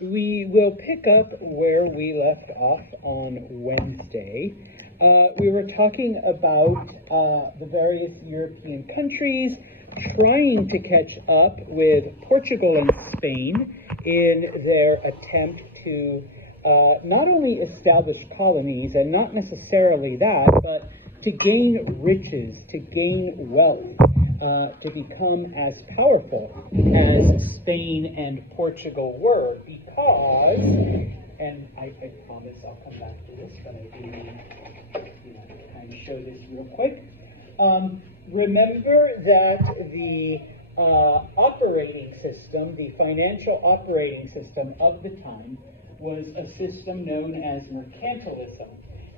We will pick up where we left off on Wednesday. We were talking about the various European countries trying to catch up with Portugal and Spain in their attempt to not only establish colonies, and not necessarily that, but to gain riches, to gain wealth, to become as powerful as Spain and Portugal were, because, and I promise I'll come back to this, but I do need to kind of show this real quick. Remember that the operating system, the financial operating system of the time, was a system known as mercantilism.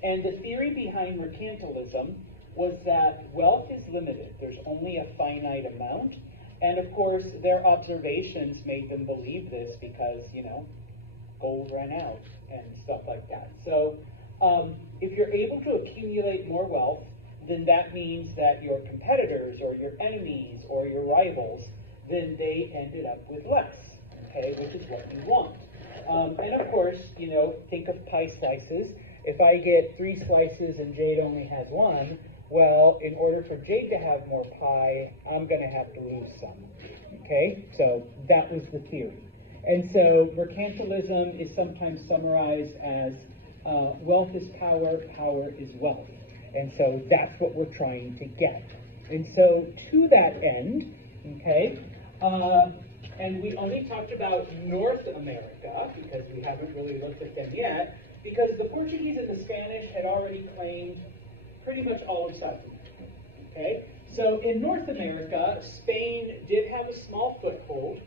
And the theory behind mercantilism was that wealth is limited. There's only a finite amount. And of course, their observations made them believe this because, gold ran out and stuff like that. So if you're able to accumulate more wealth, then that means that your competitors or your enemies or your rivals, then they ended up with less, okay, which is what you want. And of course, think of pie slices. If I get 3 slices and Jade only has 1, well, in order for Jade to have more pie, I'm going to have to lose some. Okay? So that was the theory. And so mercantilism is sometimes summarized as wealth is power, power is wealth. And so that's what we're trying to get. And so to that end, okay, and we only talked about North America because we haven't really looked at them yet, because the Portuguese and the Spanish had already claimed pretty much all of South America. Okay? So in North America, Spain did have a small foothold.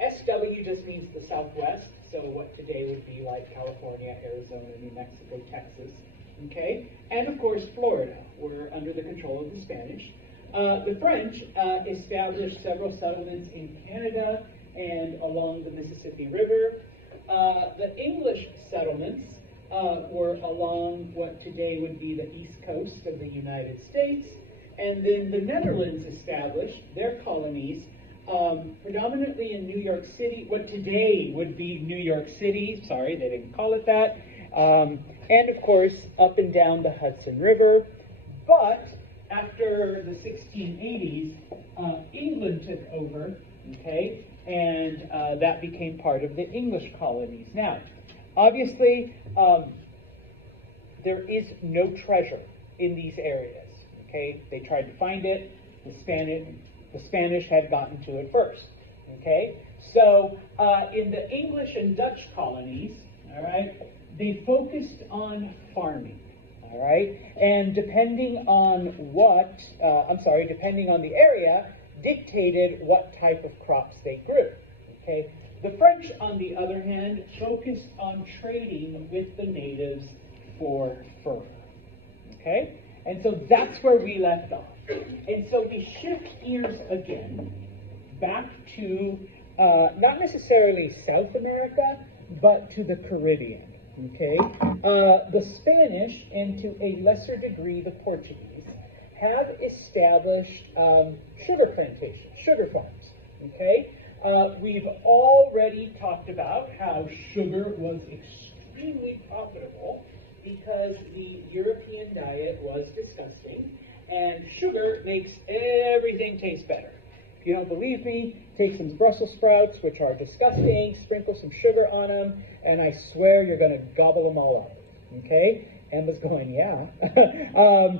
SW just means the Southwest, so what today would be like California, Arizona, New Mexico, Texas. Okay? And of course, Florida were under the control of the Spanish. The French established several settlements in Canada and along the Mississippi River. The English settlements were along what today would be the east coast of the United States. And then the Netherlands established their colonies predominantly in New York City, what today would be New York City. Sorry, they didn't call it that. And of course, up and down the Hudson River. But after the 1680s, England took over, okay, and that became part of the English colonies. Now, obviously, there is no treasure in these areas, okay? They tried to find it. The Spanish had gotten to it first, okay? So in the English and Dutch colonies, all right, they focused on farming, all right? And depending on the area, dictated what type of crops they grew, okay? The French, on the other hand, focused on trading with the natives for fur, okay? And so that's where we left off. And so we shift gears again back to not necessarily South America, but to the Caribbean, okay? The Spanish, and to a lesser degree the Portuguese, have established sugar plantations, sugar farms, okay? We've already talked about how sugar was extremely profitable because the European diet was disgusting, and sugar makes everything taste better. If you don't believe me, take some Brussels sprouts, which are disgusting, sprinkle some sugar on them, and I swear you're going to gobble them all up, okay? Emma's going, yeah.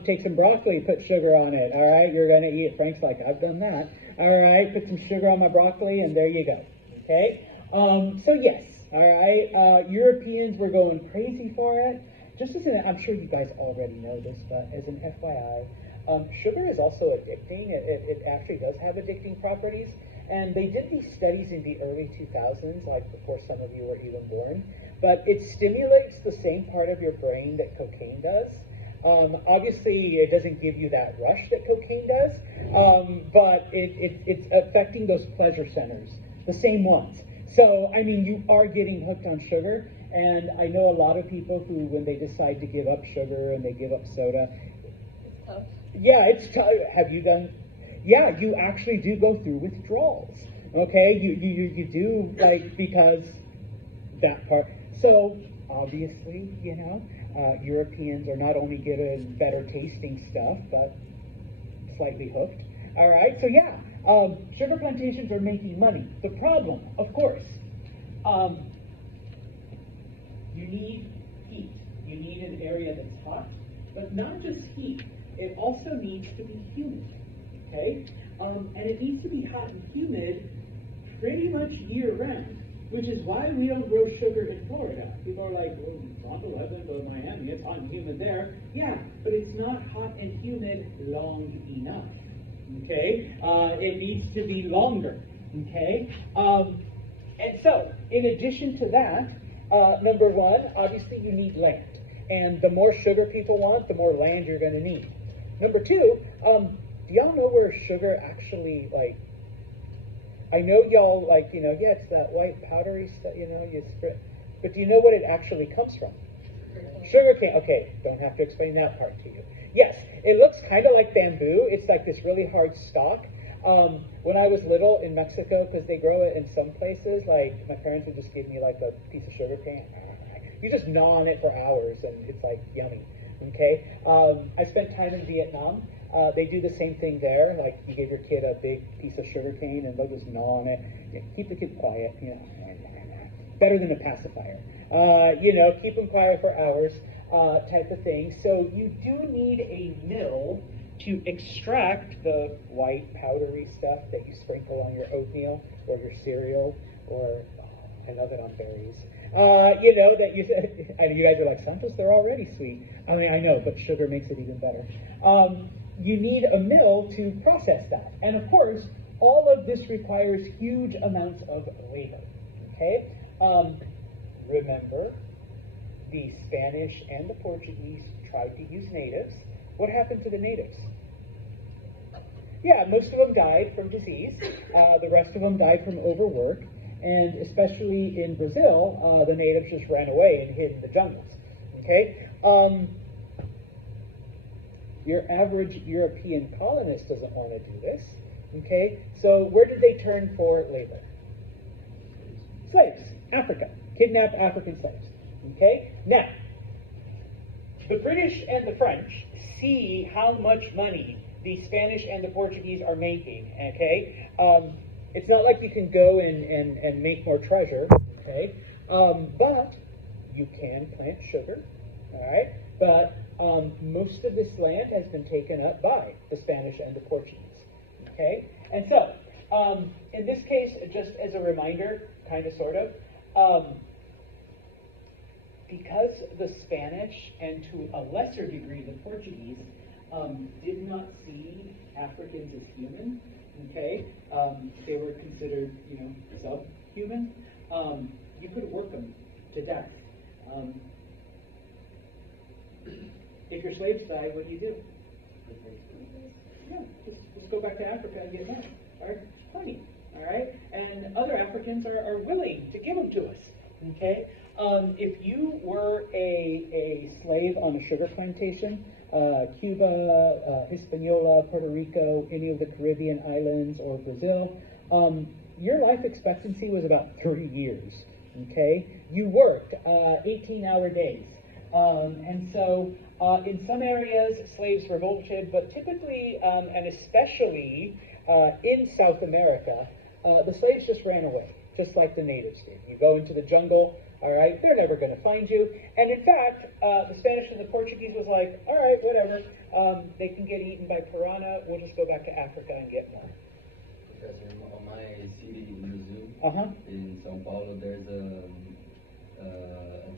Take some broccoli, put sugar on it, all right? You're going to eat it. Frank's like, I've done that. All right, put some sugar on my broccoli, and there you go, okay? So yes, all right, Europeans were going crazy for it. Just as I'm sure you guys already know this, but as an FYI, sugar is also addicting. It actually does have addicting properties. And they did these studies in the early 2000s, like before some of you were even born. But it stimulates the same part of your brain that cocaine does. Obviously, it doesn't give you that rush that cocaine does, but it's affecting those pleasure centers, the same ones. So, I mean, you are getting hooked on sugar. And I know a lot of people who, when they decide to give up sugar and they give up soda, it's tough. Yeah, it's tough. Have you done? Yeah, you actually do go through withdrawals. Okay, you do, like, because that part. So obviously, Europeans are not only given better tasting stuff, but slightly hooked. All right, so yeah, sugar plantations are making money. The problem, of course, you need heat. You need an area that's hot, but not just heat. It also needs to be humid, okay? And it needs to be hot and humid pretty much year-round, which is why we don't grow sugar in Florida. People are like, well, it's on the Lebanon, but Miami, it's hot and humid there. Yeah, but it's not hot and humid long enough, okay? It needs to be longer, okay? And so, in addition to that, number one, obviously you need land. And the more sugar people want, the more land you're going to need. Number two, do y'all know where sugar actually, like, I know y'all, like, yeah, it's that white powdery stuff, you spread, but do you know what it actually comes from? Sugar cane. Okay, don't have to explain that part to you. Yes, it looks kind of like bamboo. It's like this really hard stalk. When I was little in Mexico, because they grow it in some places, like my parents would just give me like a piece of sugar cane. You just gnaw on it for hours, and it's like yummy. Okay. I spent time in Vietnam. They do the same thing there. Like you give your kid a big piece of sugar cane, and they'll just gnaw on it. Keep the kid quiet. Better than a pacifier. Keep them quiet for hours. Type of thing. So you do need a mill to extract the white powdery stuff that you sprinkle on your oatmeal or your cereal, or I love it on berries. That you and you guys are like, Santos, they're already sweet. I mean, I know, but sugar makes it even better. You need a mill to process that. And of course, all of this requires huge amounts of labor. Okay? Remember, the Spanish and the Portuguese tried to use natives. What happened to the natives? Yeah, most of them died from disease. The rest of them died from overwork. And especially in Brazil, the natives just ran away and hid in the jungles. Okay? Your average European colonist doesn't want to do this. Okay? So where did they turn for labor? Slaves. Africa. Kidnapped African slaves. Okay? Now, the British and the French see how much money the Spanish and the Portuguese are making. Okay? It's not like you can go and make more treasure. Okay? But you can plant sugar. All right? But most of this land has been taken up by the Spanish and the Portuguese. Okay? And so, in this case, just as a reminder, kind of, sort of, because the Spanish, and to a lesser degree the Portuguese, did not see Africans as human, okay? They were considered, subhuman. You could work them to death. If your slaves die, what do? Yeah, just go back to Africa and get more. All right, plenty. All right, and other Africans are willing to give them to us. Okay, if you were a slave on a sugar plantation, Cuba, Hispaniola, Puerto Rico, any of the Caribbean islands, or Brazil, your life expectancy was about 30 years. Okay, you worked 18-hour days, and so in some areas slaves revolted, but typically and especially in South America, the slaves just ran away, just like the natives did. You go into the jungle, all right, they're never going to find you. And in fact, the Spanish and the Portuguese was like, all right, whatever, they can get eaten by piranha, we'll just go back to Africa and get more. Professor, on my city in Brazil, in São Paulo, there's a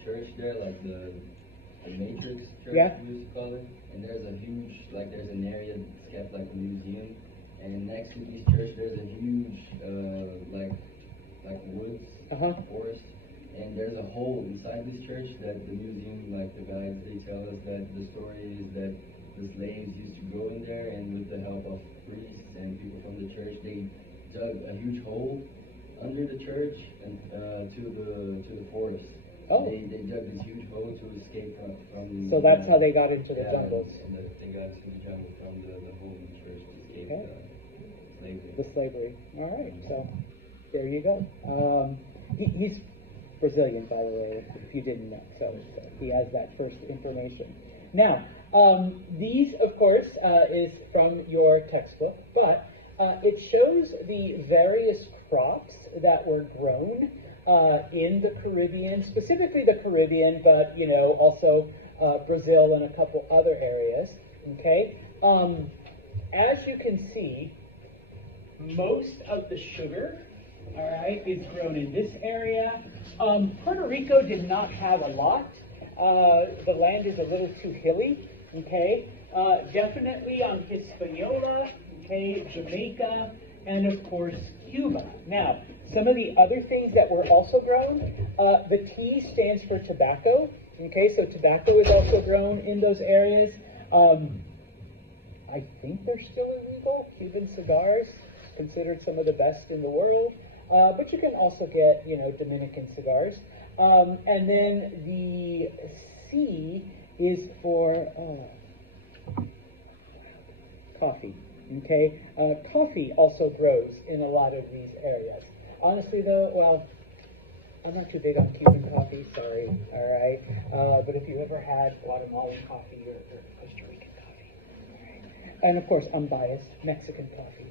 church there, like the Matrix Church, we used to call it. And there's a huge, there's an area that's kept like a museum. And next to this church, there's a huge, woods, forest. And there's a hole inside this church that the museum, the guides, they tell us that the story is that the slaves used to go in there, and with the help of priests and people from the church, they dug a huge hole under the church and to the forest. Oh. They dug this huge hole to escape from so that's how they got into the jungles. And they got into the jungle from the hole in the church to escape slavery. The slavery. All right. So there you go. He's Brazilian, by the way, if you didn't know. So he has that first information. Now, these, of course, is from your textbook, but it shows the various crops that were grown in the Caribbean, specifically the Caribbean, but also Brazil and a couple other areas. Okay, as you can see, most of the sugar, all right, is grown in this area. Puerto Rico did not have a lot. The land is a little too hilly. Okay, definitely on Hispaniola. Okay, Jamaica, and of course Cuba. Now, some of the other things that were also grown, the T stands for tobacco. Okay, so tobacco is also grown in those areas. I think they're still illegal. Cuban cigars, considered some of the best in the world. But you can also get, Dominican cigars. And then the C is for coffee. Okay, coffee also grows in a lot of these areas. Honestly, though, well, I'm not too big on Cuban coffee. Sorry. All right, but if you ever had Guatemalan coffee or Costa Rican coffee, all right. And of course, unbiased Mexican coffee.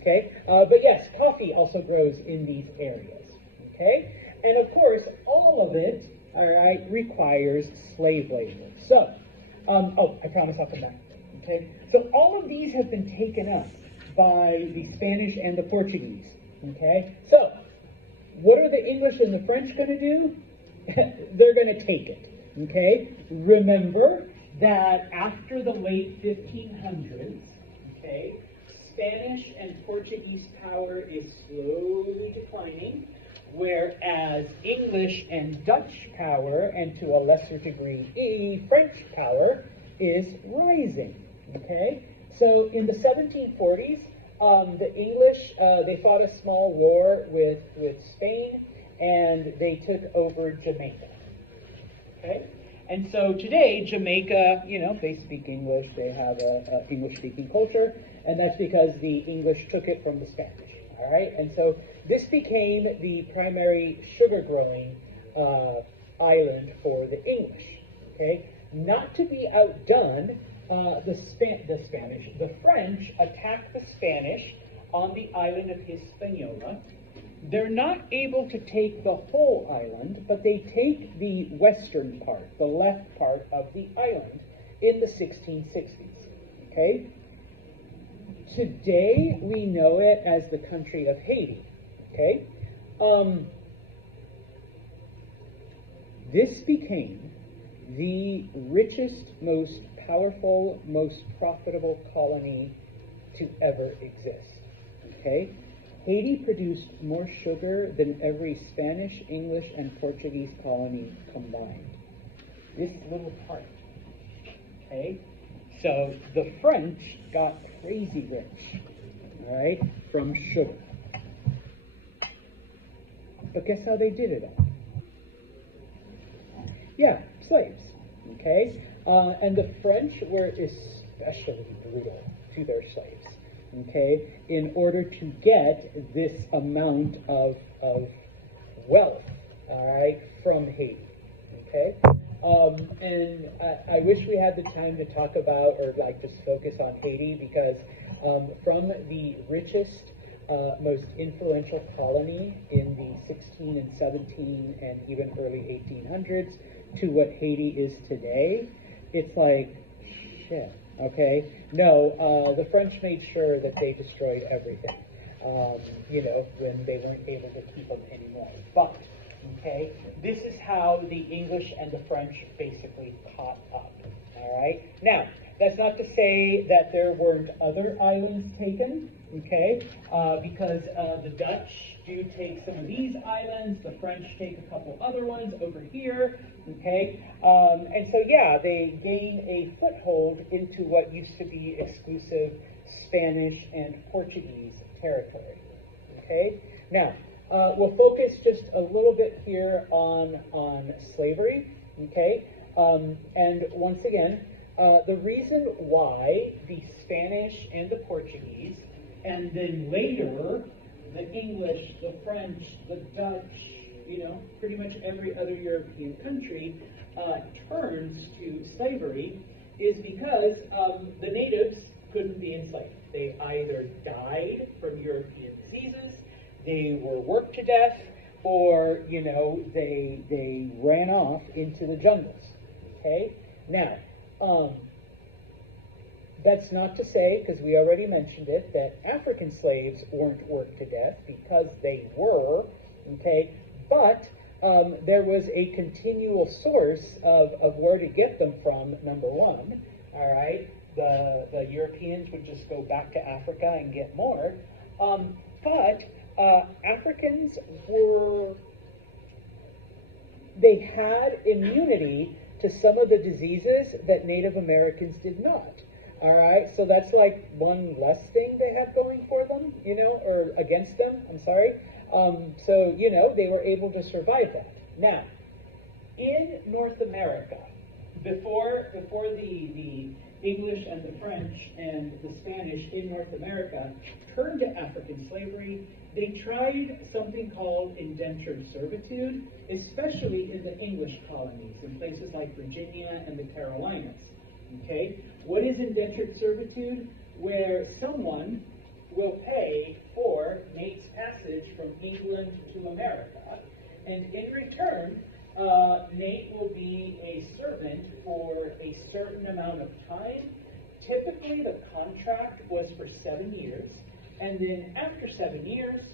Okay, but yes, coffee also grows in these areas. Okay, and of course, all of it, all right, requires slave labor. So, I promise I'll come back. Okay, so all of these have been taken up by the Spanish and the Portuguese. Okay, so what are the English and the French going to do? They're going to take it. Okay, remember that after the late 1500s, okay, Spanish and Portuguese power is slowly declining, whereas English and Dutch power, and to a lesser degree, French power, is rising. Okay, so in the 1740s, the English, they fought a small war with Spain, and they took over Jamaica. Okay, and so today, Jamaica, they speak English, they have a English-speaking culture, and that's because the English took it from the Spanish. All right, and so this became the primary sugar-growing island for the English. Okay, not to be outdone, the French attacked the Spanish on the island of Hispaniola. They're not able to take the whole island, but they take the western part, the left part of the island, in the 1660s. Okay? Today, we know it as the country of Haiti. Okay? This became the richest, most powerful, most profitable colony to ever exist. Okay? Haiti produced more sugar than every Spanish, English, and Portuguese colony combined. This little part. Okay? So the French got crazy rich, all right, from sugar. But guess how they did it all? Yeah, slaves. Okay? And the French were especially brutal to their slaves. Okay? In order to get this amount of wealth, all right, from Haiti. Okay? And I wish we had the time to talk about, or just focus on Haiti, because from the richest, most influential colony in the 16 and 17 and even early 1800s to what Haiti is today, it's like, shit, okay? No, the French made sure that they destroyed everything, when they weren't able to keep them anymore. But, okay, this is how the English and the French basically caught up, all right? Now, that's not to say that there weren't other islands taken, okay, because the Dutch do take some of these islands, the French take a couple other ones over here, okay, and so, yeah, they gain a foothold into what used to be exclusive Spanish and Portuguese territory, okay? Now, we'll focus just a little bit here on slavery, okay, and once again, the reason why the Spanish and the Portuguese, and then later the English, the French, the Dutch, pretty much every other European country turns to slavery is because the natives couldn't be enslaved. They either died from European diseases, they were worked to death, or, they ran off into the jungles. Okay? Now, that's not to say, because we already mentioned it, that African slaves weren't worked to death, because they were, okay? But there was a continual source of where to get them from, number one, all right? The Europeans would just go back to Africa and get more. But Africans they had immunity to some of the diseases that Native Americans did not. All right, so that's like one less thing they had going for them, or against them, I'm sorry. So, they were able to survive that. Now, in North America, before the English and the French and the Spanish in North America turned to African slavery, they tried something called indentured servitude, especially in the English colonies, in places like Virginia and the Carolinas. Okay? What is indentured servitude? Where someone will pay for Nate's passage from England to America, and in return, Nate will be a servant for a certain amount of time. Typically, the contract was for 7 years, and then after 7 years,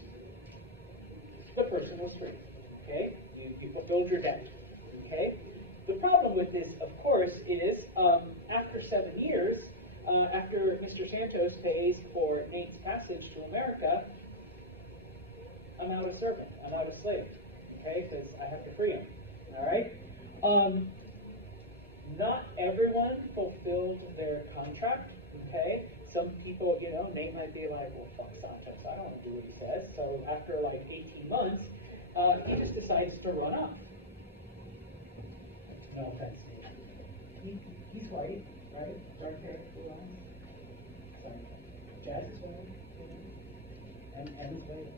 the person was free. Okay? You fulfilled your debt. Okay? The problem with this, of course, is after 7 years, after Mr. Santos pays for Nate's passage to America, I'm out of servant. I'm out of slave. Okay? Because I have to free him. All right? Not everyone fulfilled their contract. Okay? Some people, Nate might be like, well, fuck Santos. I don't want to do what he says. So after like 18 months, he just decides to run off. No offense. He's white, right? Dark hair, blue eyes. Sorry. Jazz is white. And Evan's white.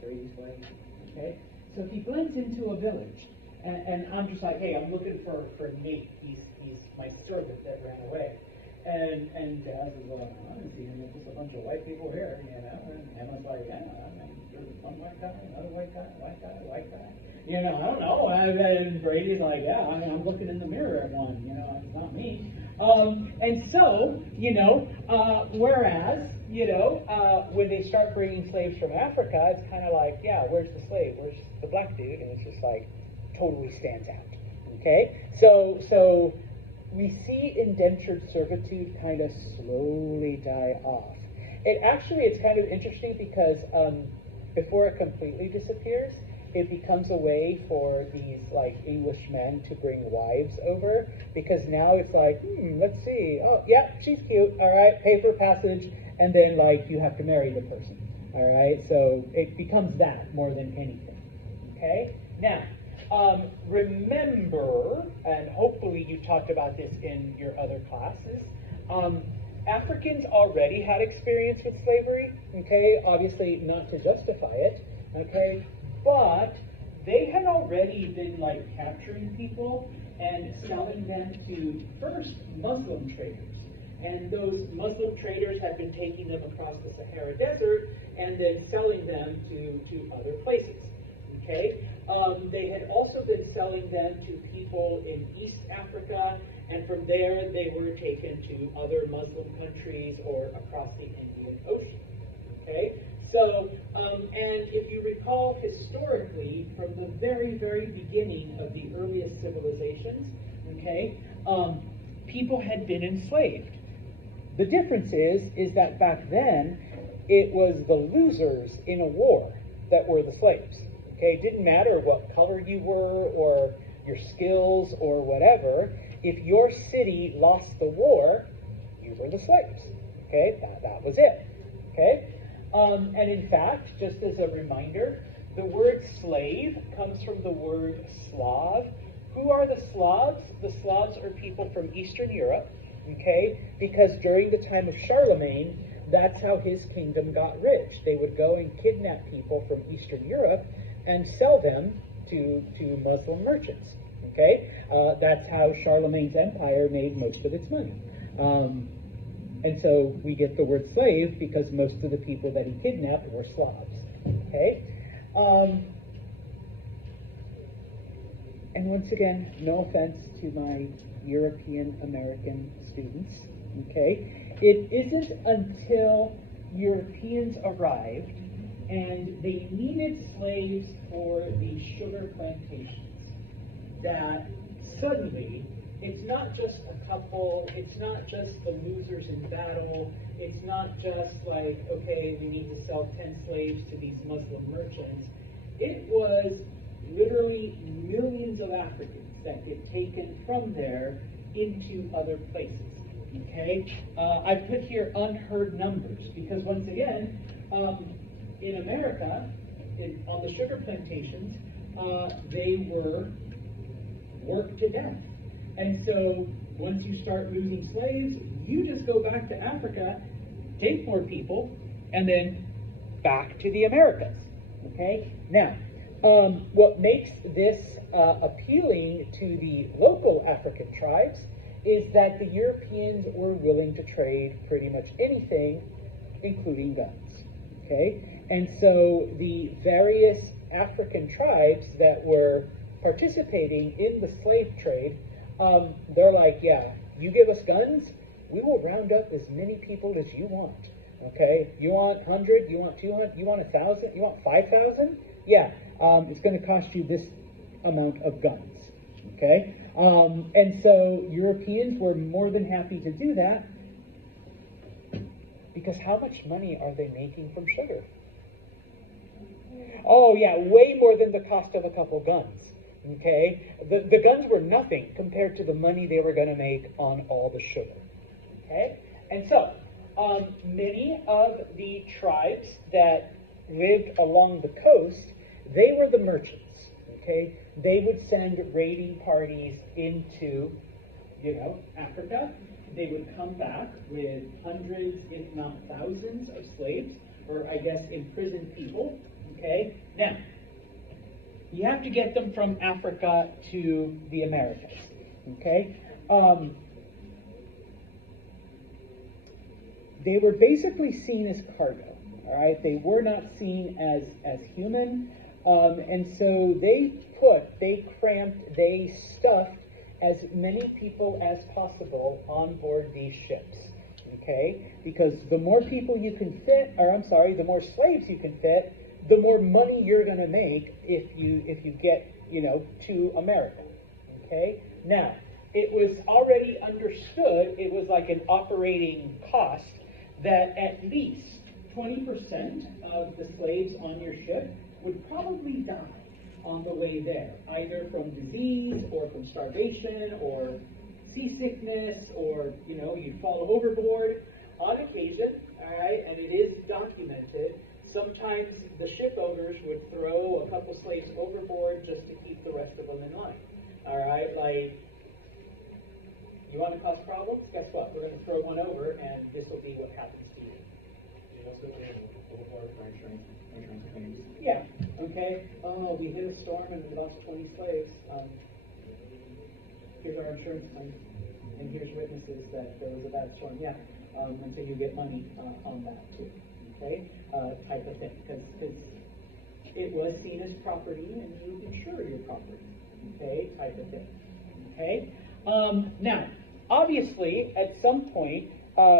Brady's white. Okay? So he blends into a village. And I'm just like, hey, I'm looking for Nate. He's my servant that ran away. And Jazz is like, I don't see him. There's just a bunch of white people here, And Emma's like, yeah, there's one white guy, another white guy, white guy, white guy. I don't know. And Brady's like, yeah, I'm looking in the mirror at one. It's not me. And so, whereas, when they start bringing slaves from Africa, it's kind of like, yeah, where's the slave? Where's the black dude? And it's just like, totally stands out. Okay? So we see indentured servitude kind of slowly die off. It's kind of interesting because before it completely disappears, it becomes a way for these like English men to bring wives over, because now it's like, let's see, oh yeah, she's cute, all right, pay for passage, and then like you have to marry the person, all right. So it becomes that more than anything. Okay. Now, remember, and hopefully you talked about this in your other classes. Africans already had experience with slavery. Okay, obviously not to justify it. Okay. But they had already been like capturing people and selling them to first Muslim traders. And those Muslim traders had been taking them across the Sahara Desert and then selling them to other places. Okay? They had also been selling them to people in East Africa, and from there they were taken to other Muslim countries or across the Indian Ocean. Okay? So, and if you recall historically, from the very, very beginning of the earliest civilizations, okay, people had been enslaved. The difference is that back then, it was the losers in a war that were the slaves. Okay, it didn't matter what color you were or your skills or whatever. If your city lost the war, you were the slaves. Okay, that was it. Okay. And in fact, just as a reminder, the word slave comes from the word Slav. Who are the Slavs? The Slavs are people from Eastern Europe, okay? Because during the time of Charlemagne, that's how his kingdom got rich. They would go and kidnap people from Eastern Europe, and sell them to Muslim merchants. Okay, that's how Charlemagne's empire made most of its money. And so we get the word slave because most of the people that he kidnapped were Slavs. Okay, and once again, no offense to my European American students. Okay, it isn't until Europeans arrived and they needed slaves for the sugar plantations that suddenly it's not just a couple, it's not just the losers in battle, it's not just like, okay, we need to sell 10 slaves to these Muslim merchants. It was literally millions of Africans that get taken from there into other places. Okay, I put here unheard numbers because once again, in America, on the sugar plantations, they were worked to death. And so once you start losing slaves, you just go back to Africa, take more people, and then back to the Americas. Okay, now, what makes this appealing to the local African tribes is that the Europeans were willing to trade pretty much anything, including guns. Okay, and so the various African tribes that were participating in the slave trade, they're like, yeah, you give us guns, we will round up as many people as you want. Okay, you want 100, you want 200, you want 1,000, you want 5,000? Yeah, it's going to cost you this amount of guns. Okay, and so Europeans were more than happy to do that because how much money are they making from sugar? Oh yeah, way more than the cost of a couple guns. Okay, the guns were nothing compared to the money they were going to make on all the sugar. Okay, and so many of the tribes that lived along the coast, they were the merchants. Okay, they would send raiding parties into, Africa. They would come back with hundreds, if not thousands, of slaves, or I guess imprisoned people. Okay, now you have to get them from Africa to the Americas. Okay, they were basically seen as cargo. All right, they were not seen as human. And so they cramped, they stuffed as many people as possible on board these ships, okay? Because the more people you can fit, the more slaves you can fit, the more money you're going to make if you get, to America, okay? Now, it was already understood, it was like an operating cost, that at least 20% of the slaves on your ship would probably die on the way there, either from disease or from starvation or seasickness or, you'd fall overboard. On occasion, all right, and it is documented, sometimes the ship owners would throw a couple slaves overboard just to keep the rest of them in line. All right, like, you want to cause problems? Guess what? We're going to throw one over, and this will be what happens to you. You also overboard for insurance claims. Yeah, okay. Oh, we hit a storm and we lost 20 slaves. Here's our insurance claim. And here's witnesses that there was a bad storm. Yeah, and so you get money on that too. Okay, type of thing. Because it was seen as property and you insure your property. Okay, type of thing. Okay, now, obviously, at some point,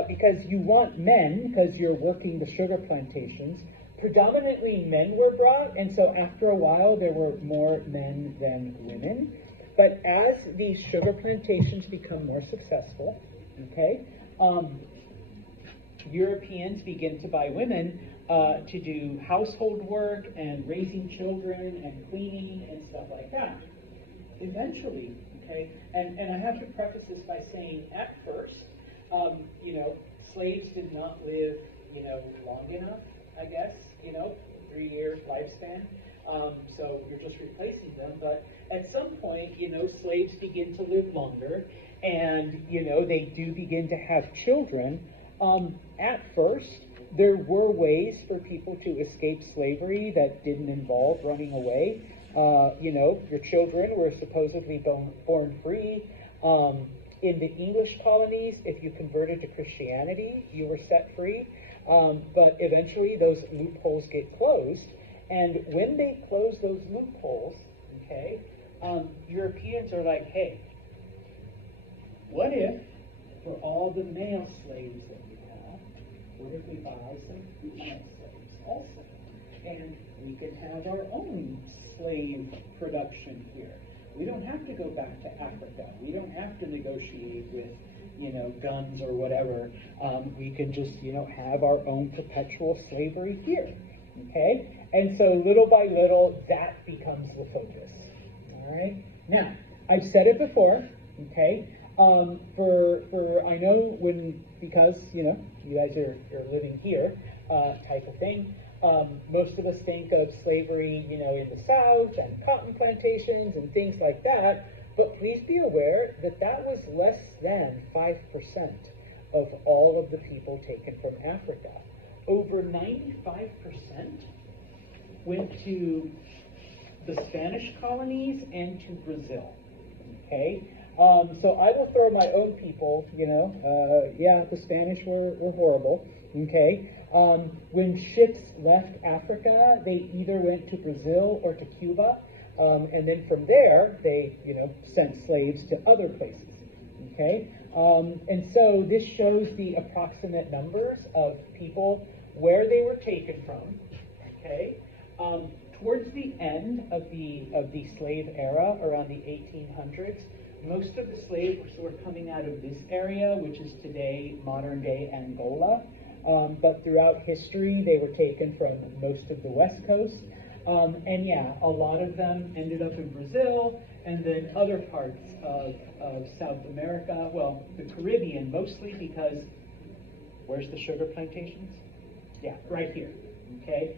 because you want men, because you're working the sugar plantations, predominantly men were brought, and so after a while there were more men than women. But as these sugar plantations become more successful, okay, Europeans begin to buy women to do household work and raising children and cleaning and stuff like that. Eventually, okay, and I have to preface this by saying at first, slaves did not live, long enough, I guess, 3-year lifespan. So you're just replacing them. But at some point, slaves begin to live longer and, they do begin to have children. At first, there were ways for people to escape slavery that didn't involve running away. Your children were supposedly born free. In the English colonies, if you converted to Christianity, you were set free. But eventually those loopholes get closed. And when they close those loopholes, okay, Europeans are like, hey, what if for all the male slaves that we have, what if we buy some female slaves also? And we can have our own slave production here. We don't have to go back to Africa. We don't have to negotiate with, guns or whatever. We can just, have our own perpetual slavery here. Okay? And so little by little, that becomes the focus. All right? Now, I've said it before, okay? I know because, you guys are living here, type of thing, most of us think of slavery, in the South and cotton plantations and things like that, but please be aware that that was less than 5% of all of the people taken from Africa. Over 95% went to the Spanish colonies and to Brazil, okay? So I will throw my own people, the Spanish were horrible, okay? When ships left Africa, they either went to Brazil or to Cuba, and then from there, they, sent slaves to other places, okay? And so this shows the approximate numbers of people where they were taken from, okay? Towards the end of the slave era, around the 1800s, most of the slaves were coming out of this area, which is today modern-day Angola. But throughout history, they were taken from most of the West Coast. A lot of them ended up in Brazil and then other parts of South America. Well, the Caribbean mostly, because where's the sugar plantations? Yeah, right here. Okay?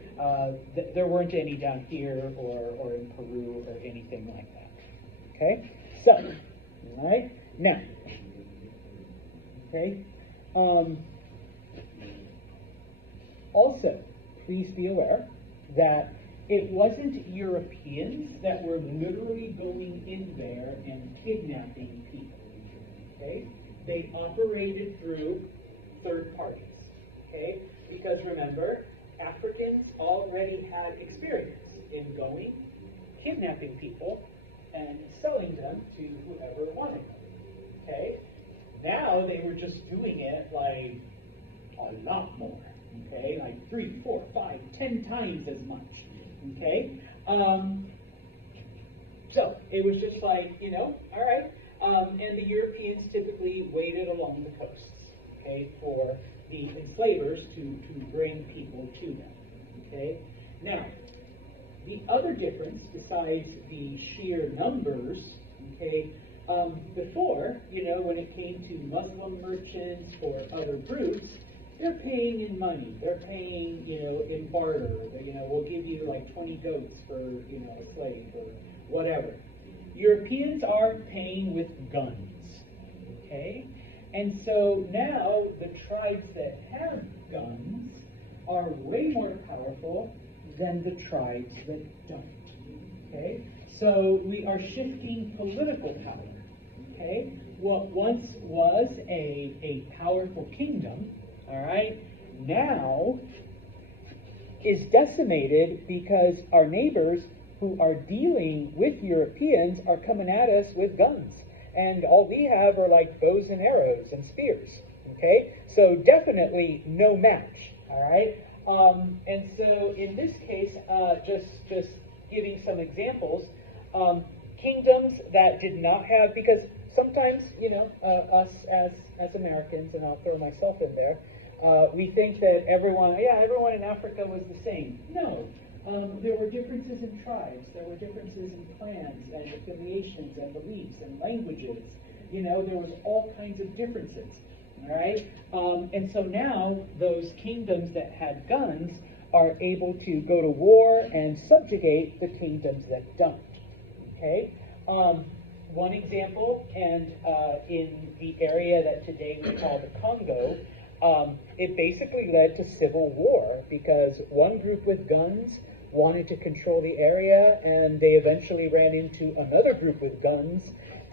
There weren't any down here or in Peru or anything like that. Okay? So, all right? Now, okay? Also, please be aware that it wasn't Europeans that were literally going in there and kidnapping people. Okay? They operated through third parties. Okay? Because remember, Africans already had experience in going, kidnapping people, and selling them to whoever wanted them. Okay? Now they were just doing it like a lot more. Okay, like 3, 4, 5, 10 times as much. Okay, so it was just like, all right. And the Europeans typically waited along the coasts, okay, for the enslavers to bring people to them. Okay, now the other difference, besides the sheer numbers, okay, before, when it came to Muslim merchants or other groups, they're paying in money. They're paying, in barter. We'll give you like 20 goats for, a slave or whatever. Europeans are paying with guns, okay? And so now the tribes that have guns are way more powerful than the tribes that don't, okay? So we are shifting political power, okay? What once was a powerful kingdom, all right, now is decimated because our neighbors who are dealing with Europeans are coming at us with guns. And all we have are like bows and arrows and spears, okay? So definitely no match, all right? And so in this case, just giving some examples, kingdoms that did not have, because sometimes, us as Americans, and I'll throw myself in there, we think that everyone in Africa was the same. No. There were differences in tribes. There were differences in clans and affiliations and beliefs and languages. There was all kinds of differences. All right? And so now those kingdoms that had guns are able to go to war and subjugate the kingdoms that don't. Okay? One example, and in the area that today we call the Congo, It basically led to civil war because one group with guns wanted to control the area, and they eventually ran into another group with guns,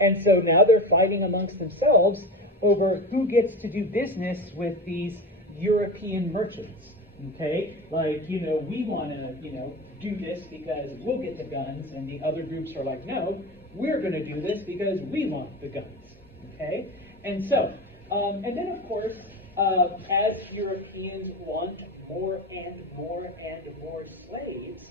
and so now they're fighting amongst themselves over who gets to do business with these European merchants. Okay, like, we want to, do this because we'll get the guns, and the other groups are like, no, we're going to do this because we want the guns. Okay, and so, and then of course, as Europeans want more and more and more slaves,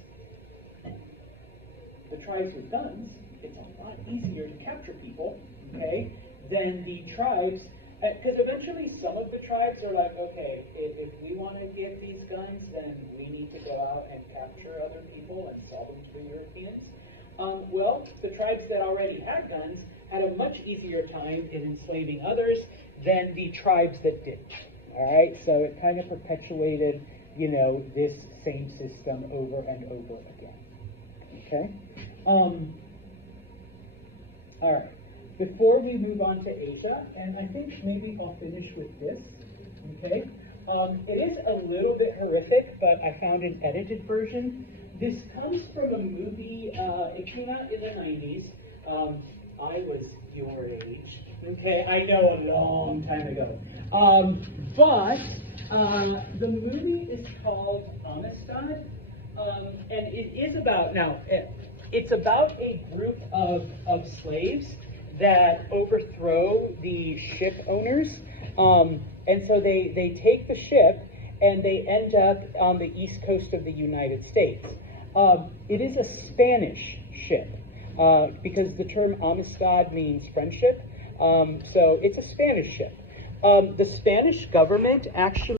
the tribes with guns, it's a lot easier to capture people, okay, than the tribes, because eventually some of the tribes are like, okay, if we want to get these guns, then we need to go out and capture other people and sell them to the Europeans. Well, the tribes that already had guns had a much easier time in enslaving others than the tribes that didn't. All right, so it kind of perpetuated, this same system over and over again. Okay? All right. Before we move on to Asia, and I think maybe I'll finish with this. Okay? It is a little bit horrific, but I found an edited version. This comes from a movie. It came out in the 90s. I was your age. Okay, I know, a long time ago. But the movie is called Amistad, and it is about, it's about a group of slaves that overthrow the ship owners, and so they take the ship and they end up on the east coast of the United States. It is a Spanish ship, because the term Amistad means friendship. So it's a Spanish ship. The Spanish government actually